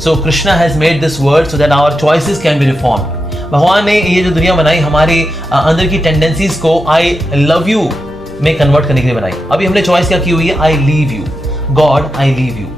So Krishna has made this world so that our choices can be reformed. भगवान ने ये जो दुनिया बनाई हमारी अंदर की टेंडेंसीज को आई लव यू में कन्वर्ट करने के लिए बनाई. अभी हमने चॉइस क्या की हुई है? I leave you. God, I leave you.